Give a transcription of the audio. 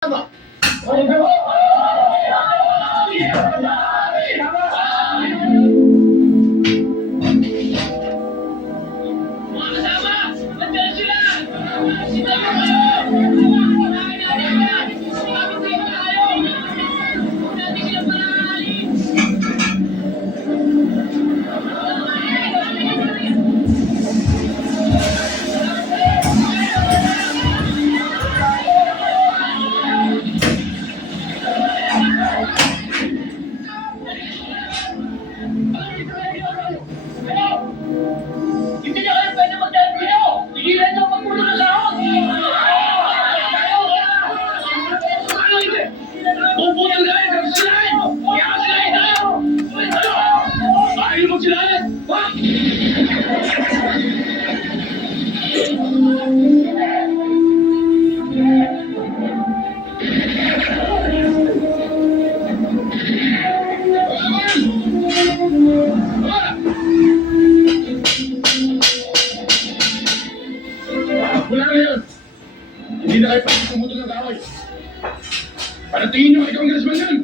Tama. Mga kasama! Nandiyan sila! Sila hindi na kayo pwede magdalito! Tigilan niyo ang pagpulo ng sahod! Puputol ka rin! Silahin! Kaya ka silahin tayo! Ayaw mo silahin! Ha? Wala na yun! Hindi na kayo pwede pumutol ng kahoy! Para tingin niyo kay Congressman yan!